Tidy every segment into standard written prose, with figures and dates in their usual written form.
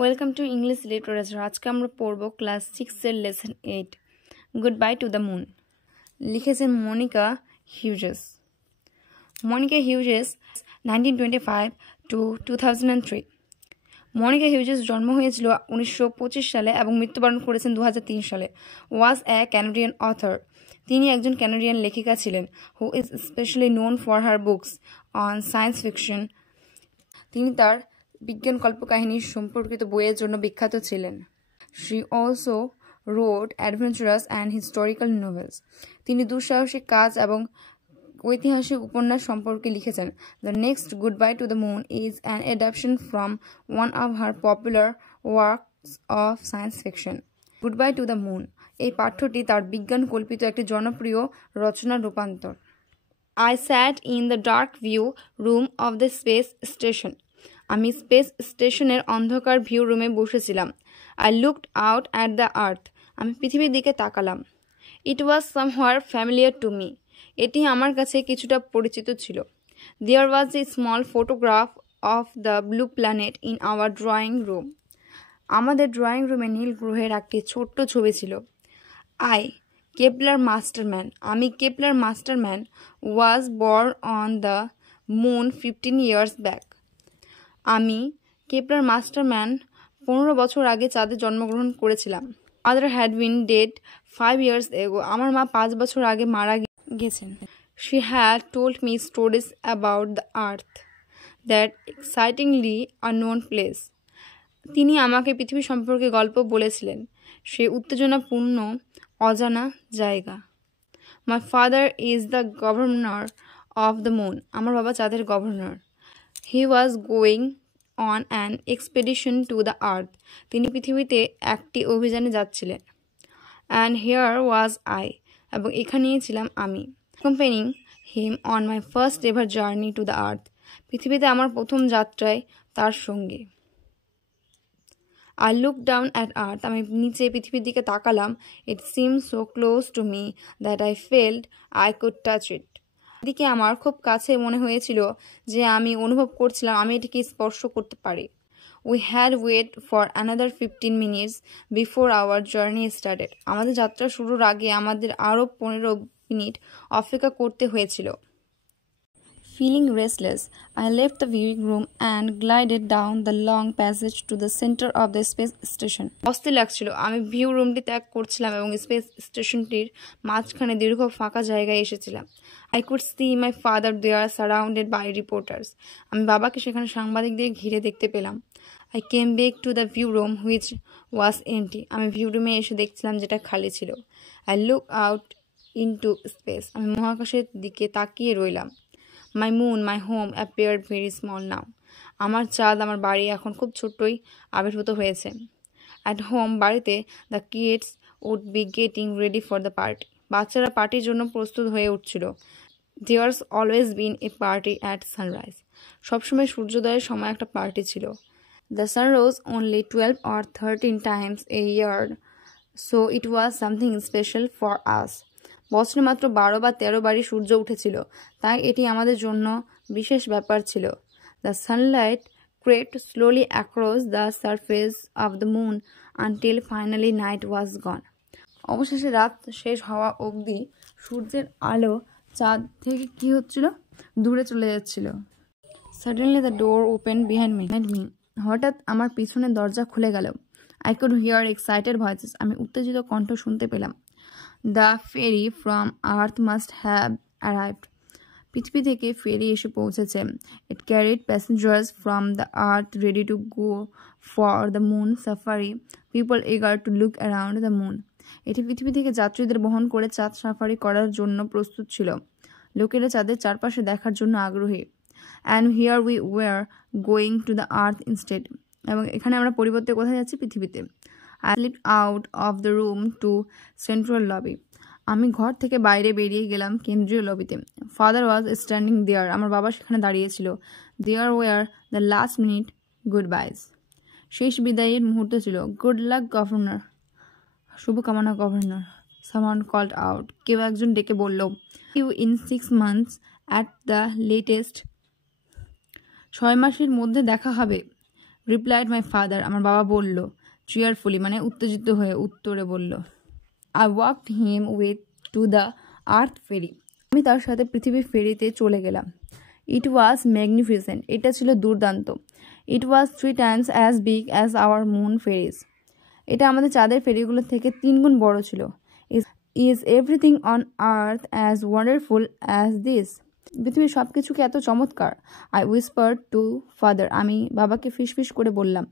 Welcome to English literature. আজকে আমরা পড়ব ক্লাস 6 এর lesson 8 goodbye to the moon. লিখেছেন Monica Hughes. Monica Hughes 1925 to 2003। Monica Hughes জন্ম হয়েছিল 1925 সালে এবং মৃত্যুবরণ করেছেন 2003 সালে। Was a Canadian author. তিনি একজন ক্যানাডিয়ান লেখিকা ছিলেন who is specially known for her books on science fiction. তিনি তার বিজ্ঞান কল্পকাহিনী সম্পর্কিত বইয়ের জন্য বিখ্যাত ছিলেন। She also wrote adventurous and historical novels. তিনি দুঃসাহসিক কাজ এবং ঐতিহাসিক উপন্যাস সম্পর্কে লিখেছেন। The next good bye to the moon is an adoption from one of her popular works of science fiction. Good bye to the moon এই পাঠ্যটি তার বিজ্ঞান কল্পিত একটি জনপ্রিয় রচনার রূপান্তর। I sat in the dark view room of the space station. আমি space স্টেশনের অন্ধকার ভিউ রুমে বসেছিলাম। I looked out at the earth. আমি পৃথিবীর দিকে তাকালাম। It was somewhere familiar to me. এটি আমার কাছে কিছুটা পরিচিত ছিল। There was a small photograph of the blue planet in our drawing room. আমাদের ড্রয়িং রুমে নীল গ্রহের একটি ছোট্ট ছবি ছিল। Kepler Masterman. আমি Kepler Masterman was born on the moon 15 years back. আমি Kepler Masterman 15 বছর আগে চাঁদে জন্মগ্রহণ করেছিলাম। Mother had been dead 5 years ago. আমার মা 5 বছর আগে মারা গেছেন। She had told me stories about the earth, that excitingly unknown place. তিনি আমাকে পৃথিবী সম্পর্কে গল্প বলেছিলেন, সে উত্তেজনাপূর্ণ অজানা জায়গা। My father is the governor of the moon. আমার বাবা চাঁদের governor. He was going on an expedition to the earth. তিনি পৃথিবীতে একটি অভিযানে যাচ্ছিলেন। And here was I. এবং এখানেই ছিলাম আমি। Accompanying him on my first ever journey to the earth. পৃথিবীতে আমার প্রথম যাত্রায় তার সঙ্গে। I looked down at earth. আমি নিচে পৃথিবীর দিকে তাকালাম। It seemed so close to me that I felt I could touch it. এদিকে আমার খুব কাছে মনে হয়েছিল যে আমি অনুভব করছিলাম আমি এটিকে স্পর্শ করতে পারি। We had wait for another 15 minutes before our journey started. আমাদের যাত্রা শুরুর আগে আমাদের আরও 15 মিনিট অপেক্ষা করতে হয়েছিল। Feeling restless, I left the viewing room and glided down the long passage to the center of the space station. অস্থির লাগছিল। আমি ভিউ রুমটি ত্যাগ করছিলাম এবং স্পেস স্টেশনটির মাঝখানে দীর্ঘ ফাঁকা জায়গায় এসেছিলাম। I could see my father there surrounded by reporters. আমি বাবাকে সেখানে সাংবাদিকদের ঘিরে দেখতে পেলাম। I came back to the view room which was empty. আমি ভিউ রুমে এসে দেখছিলাম যেটা খালি ছিল। I looked out into space. আমি মহাকাশের দিকে তাকিয়ে রইলাম। My moon, my home appeared very small now. আমার চাঁদ, আমার বাড়ি এখন খুব ছোট্টই আবির্ভূত হয়েছে। At home, বাড়িতে the kids would be getting ready for the party. বাচ্চারা পার্টির জন্য প্রস্তুত হয়ে উঠছিল। There's always been a party at sunrise. সবসময় সূর্যোদয়ের সময় একটা পার্টি ছিল। The sun rose only 12 or 13 times a year, so it was something special for us. বছরে মাত্র 12 বা 13 বারই সূর্য উঠেছিল, তাই এটি আমাদের জন্য বিশেষ ব্যাপার ছিল। The sunlight crept slowly across the surface of the moon until finally night was gone. অবশেষে রাত শেষ হওয়া অবধি সূর্যের আলো চাঁদ থেকে কি হচ্ছিল? দূরে চলে যাচ্ছিল। Suddenly the door opened behind me. হঠাৎ আমার পিছনের দরজা খুলে গেল। I could hear excited voices. আমি উত্তেজিত কণ্ঠ শুনতে পেলাম। The ferry from Earth must have arrived. পৃথিবী থেকে ফেরি এসে পৌঁছেছে। It carried passengers from the Earth ready to go for the moon safari. People eager to look around the moon. এটি পৃথিবী থেকে যাত্রীদের বহন করে চাঁদ সাফারি করার জন্য প্রস্তুত ছিল। লোকেরা চাঁদের চারপাশে দেখার জন্য আগ্রহী। And here we were going to the Earth instead. এবং এখানে আমরা পরিবর্তে কোথায় যাচ্ছি? পৃথিবীতে। I slipped out of the room to central lobby. আমি ঘর থেকে বাইরে বেরিয়ে গেলাম কেন্দ্রীয় লবিতে। Father was standing there. আমার বাবা সেখানে দাঁড়িয়েছিল। There were the last minute goodbyes. শেষ বিদায়ের মুহূর্ত ছিল। Good luck, governor. শুভকামনা গভর্নর। Someone called out. কেউ একজন ডেকে বলল, You in 6 months at the latest. 6 মাসের মধ্যে দেখা হবে। রিপ্লাইড মাই ফাদার, আমার বাবা বলল, চিয়ারফুলি মানে উত্তেজিত হয়ে উত্তরে বলল। I walked him with to the Earth ferry, আমি তার সাথে পৃথিবীর ফেরিতে চলে গেলাম। ইট ওয়াজ ম্যাগনিফিসেন্ট, এটা ছিল দুর্দান্ত। It was 3 times as big as our moon ferries, এটা আমাদের চাঁদের ফেরিগুলোর থেকে 3 গুণ বড় ছিল। Is everything on Earth as wonderful as this, পৃথিবীর সব কিছুকে এত চমৎকার। আই উইসপার টু ফাদার, আমি বাবাকে ফিসফিস করে বললাম।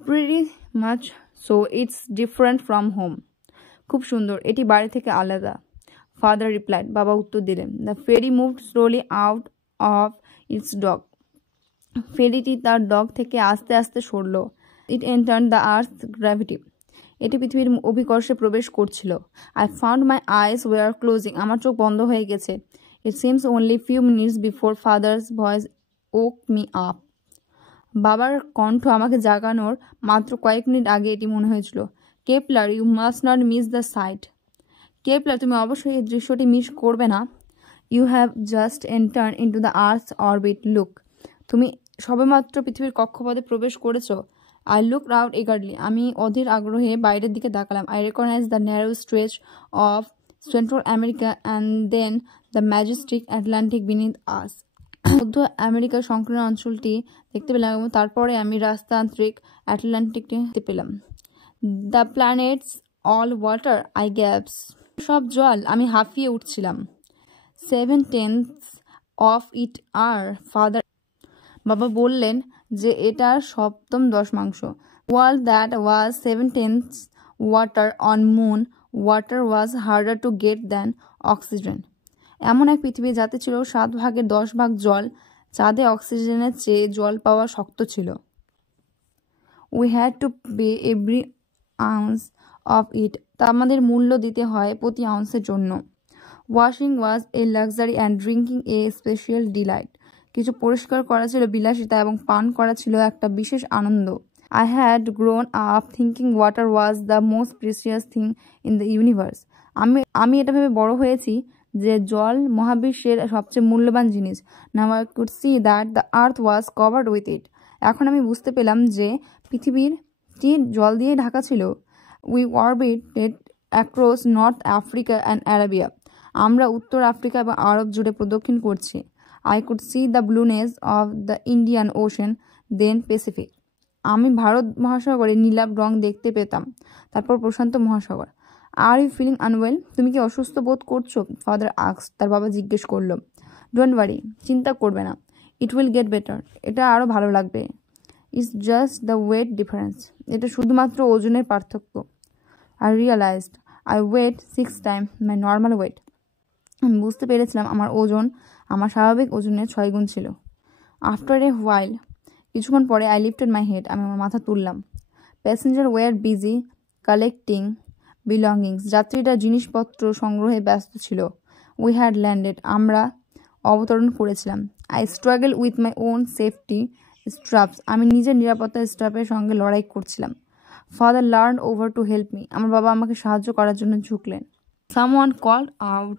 Pretty much so, it's different from home, খুব সুন্দর, এটি বাড়ি থেকে আলাদা। ফাদার রিপ্লাইড, বাবা উত্তর দিলেন। The ferry moved slowly out of its dock, ফেরিটি তার ডগ থেকে আস্তে আস্তে সরল। It entered the Earth gravity, এটি পৃথিবীর অভিকর্ষে প্রবেশ করছিল। I found my eyes were closing, আমার চোখ বন্ধ হয়ে গেছে। It seems only few minutes before father's voice woke me up, বাবার কণ্ঠ আমাকে জাগানোর মাত্র কয়েক মিনিট আগে এটি মনে হয়েছিল। Kepler, you must not miss the sight, Kepler তুমি অবশ্যই এই দৃশ্যটি মিস করবে না। You have just entered into the Earth orbit, look, তুমি সবেমাত্র পৃথিবীর কক্ষপথে প্রবেশ করেছো। আই লুক আউট এগারলি, আমি অধীর আগ্রহে বাইরের দিকে তাকালাম। I recognise the narrow stretch of Central America and then the majestic Atlantic beneath us, মধ্য আমেরিকার সংকীর্ণ অঞ্চলটি দেখতে পেলাম এবং তারপরে আমি রাজতান্ত্রিক আটলান্টিকটি দেখতে পেলাম। The planets all water, I gaps, সব জল, আমি হাঁফিয়ে উঠছিলাম। 7/10 অফ ইট আর ফাদার, বাবা বললেন যে এটার সপ্তম দশমাংশ। Well that was 7/10 water on moon, water was harder to get than oxygen, এমন এক পৃথিবী যাতে ছিল 7 ভাগের 10 ভাগ জল, চাঁদে অক্সিজেনের চেয়ে জল পাওয়া শক্ত ছিল। We had to pay every ounce of it, তা আমাদের মূল্য দিতে হয় প্রতি আউন্সের জন্য। Washing was a luxury and drinking a special delight, কিছু পরিষ্কার করা ছিল বিলাসিতা এবং পান করা ছিল একটা বিশেষ আনন্দ। I had grown up thinking water was the most precious thing in the universe, আমি এটা ভেবে বড় হয়েছি যে জল মহাবিশ্বের সবচেয়ে মূল্যবান জিনিস। Now I could see that the earth was covered with it, এখন আমি বুঝতে পেলাম যে পৃথিবীরটি জল দিয়ে ঢাকা ছিল। We orbited across North Africa and Arabia, আমরা উত্তর আফ্রিকা এবং আরব জুড়ে প্রদক্ষিণ করছি। I could see the blueness of the Indian Ocean then Pacific, আমি ভারত মহাসাগরে নীলাভ রং দেখতে পেতাম, তারপর প্রশান্ত মহাসাগর। আর ইউ ফিলিং আনওয়েল, তুমি কি অসুস্থ বোধ করছো? ফাদার আক্স, তার বাবা জিজ্ঞেস করলো। ডোন্ট ওয়ারি, চিন্তা করবে না, ইট উইল গেট বেটার, এটা আরও ভালো লাগবে। It's just the weight difference, এটা শুধুমাত্র ওজনের পার্থক্য। I realised I weight 6 times my normal weight, আমি বুঝতে পেরেছিলাম আমার ওজন আমার স্বাভাবিক ওজনের 6 গুণ ছিল। আফটার এ হোয়াইল, কিছুক্ষণ পরে, আই লিফটেড মাই হেড, আমি আমার মাথা তুললাম। Passenger were busy collecting belongings, যাত্রীরা জিনিসপত্র সংগ্রহে ব্যস্ত ছিল। উই হ্যাড ল্যান্ডেড, আমরা অবতরণ করেছিলাম। I struggle with my own safety straps, আমি নিজের নিরাপত্তা স্ট্রাপের সঙ্গে লড়াই করছিলাম। Father leaned over to help me, আমার বাবা আমাকে সাহায্য করার জন্য ঝুঁকলেন। Someone called out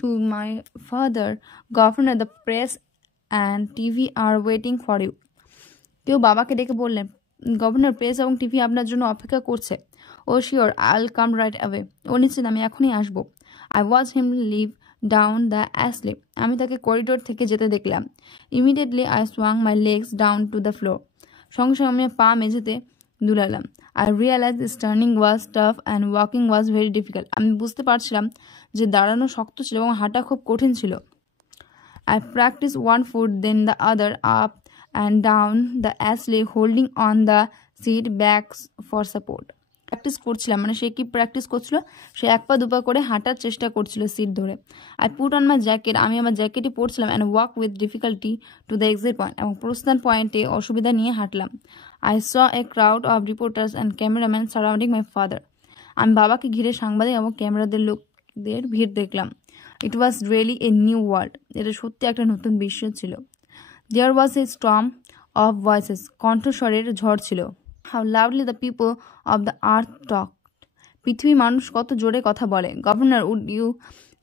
to my father, governor, the press and TV are waiting for you, কেউ বাবাকে ডেকে বললেন, গভর্নর, প্রেস এবং টিভি আপনার জন্য অপেক্ষা করছে। ও শিওর, আইল কাম রাইট অ্যাওয়ে, ও নিশ্চিত, আমি এখনই আসবো। I was him leave down the aisle, আমি তাকে করিডোর থেকে যেতে দেখলাম। Immediately I swung my legs down to the floor, সঙ্গে সঙ্গে আমি পা মেঝেতে দুলালাম। I realise standing was tough and walking was very difficult, আমি বুঝতে পারছিলাম যে দাঁড়ানো শক্ত ছিল এবং হাঁটা খুব কঠিন ছিল। I practise one foot then the other up and down the aisle holding on the seat backs for support, practice করছিলাম, মানে সে কি প্র্যাকটিস করছিল, সে 1 পা 2 পা করে হাঁটার চেষ্টা করছিল সিট ধরে। I put on my jacket, আমি আমার জ্যাকেটই পরছিলাম। And walk with difficulty to the exit point, এবং প্রস্থান পয়েন্টে অসুবিধা নিয়ে হাঁটলাম। I saw a crowd of reporters and cameraman surrounding my father, আমি বাবাকে ঘিরে সাংবাদিক এবং ক্যামেরাদের লোকদের ভিড় দেখলাম। It was really a new world, এটা সত্যি একটা নতুন বিশ্ব ছিল। There was a storm of voices, কণ্ঠস্বরের ঝড় ছিল। How loudly the people of the earth talked, পৃথিবী মানুষ কত জোরে কথা বলে। Governor, would you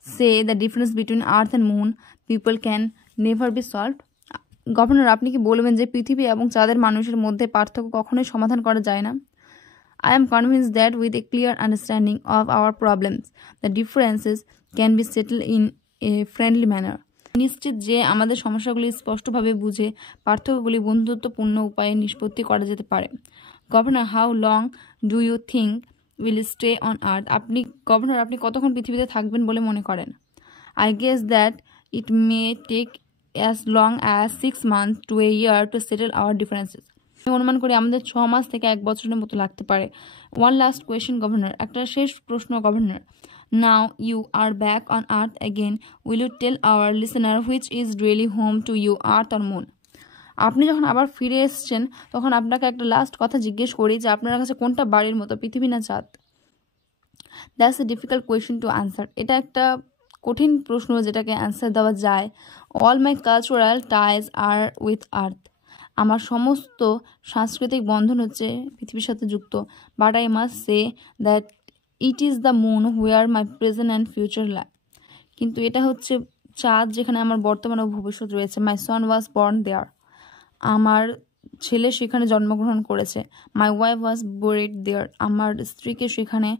say the difference between earth and moon people can never be solved, governor, আপনি কি বলবেন যে পৃথিবী এবং চাঁদের মানুষের মধ্যে পার্থক্য কখনোই সমাধান করা যায় না? I am convinced that with a clear understanding of our problems, the differences can be settled in a friendly manner. নিশ্চিত যে আমাদের সমস্যাগুলি স্পষ্টভাবে বুঝে পার্থক্যগুলি বন্ধুত্বপূর্ণ উপায়ে নিষ্পত্তি করা যেতে পারে। Governor, how long do you think will stay on earth? Governor, আপনি কতক্ষণ পৃথিবীতে থাকবেন বলে মনে করেন? I guess that it may take as long as 6 months to a year to settle our differences. আমি অনুমান করি আমাদের 6 মাস থেকে 1 বছরের মতো লাগতে পারে। One last question, governor. একটা শেষ প্রশ্ন, governor. Now you are back on Earth again. Will you tell our listener which is really home to you, Earth or Moon? আপনি যখন আবার ফিরে এসেছেন তখন আপনাকে একটা লাস্ট কথা জিজ্ঞেস করি যে আপনার কাছে কোনটা বাড়ির মতো, পৃথিবী না চাঁদ? That's a difficult question to answer. এটা একটা কঠিন প্রশ্ন যেটাকে অ্যান্সার দেওয়া যায়। All my cultural ties are with Earth. আমার সমস্ত সাংস্কৃতিক বন্ধন হচ্ছে পৃথিবীর সাথে যুক্ত। But I must say that it is the moon where my present and future lie. কিন্তু এটা হচ্ছে চাঁদ যেখানে আমার বর্তমান ও ভবিষ্যৎ রয়েছে। My son was born there. আমার ছেলে সেখানে জন্মগ্রহণ করেছে। My wife was buried there. আমার স্ত্রীকে সেখানে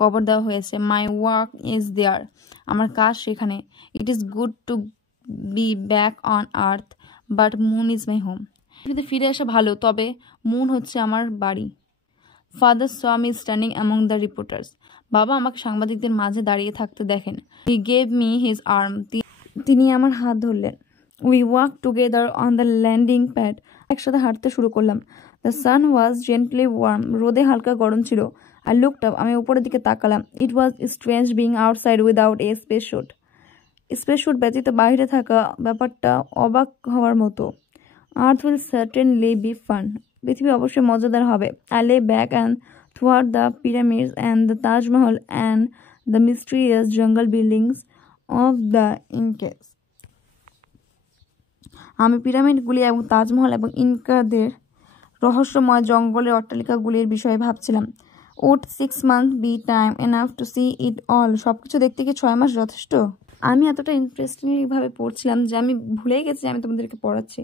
কবর দেওয়া হয়েছে। My work is there. আমার কাজ সেখানে। It is good to be back on earth but moon is my home. পৃথিবীতে ফিরে আসা ভালো, তবে মুন হচ্ছে আমার বাড়ি। Father saw me standing among the reporters. বাবা আমাকে সাংবাদিকদের মাঝে দাঁড়িয়ে থাকতে দেখেন। He gave me his arm. তিনি আমার হাত ধরলেন। We walk together on the landing pad. একসাথে হাঁটতে শুরু করলাম। The sun was gently warm. রোদে হালকা গরম ছিল। I looked up. আমি উপরের দিকে তাকালাম। It was strange being outside without a space suit. Space suit ব্যতীত বাইরে থাকা ব্যাপারটা অবাক হওয়ার মতো। Earth will certainly be fun. পৃথিবী অবশ্যই মজাদার হবে। I lay back and toward the pyramids and the Taj Mahal and the mysterious জঙ্গল বিল্ডিংস অফ দ্য ইনকেস। আমি পিরামিডগুলি এবং তাজমহল এবং ইনকাদের রহস্যময় জঙ্গলের অট্টালিকাগুলির বিষয়ে ভাবছিলাম। Would 6 months be time enough to see it all? সবকিছু দেখতে কি 6 মাস যথেষ্ট? আমি এতটা ইন্টারেস্টিংলি ভাবে পড়ছিলাম যে আমি ভুলেই গেছি আমি তোমাদেরকে পড়াচ্ছি।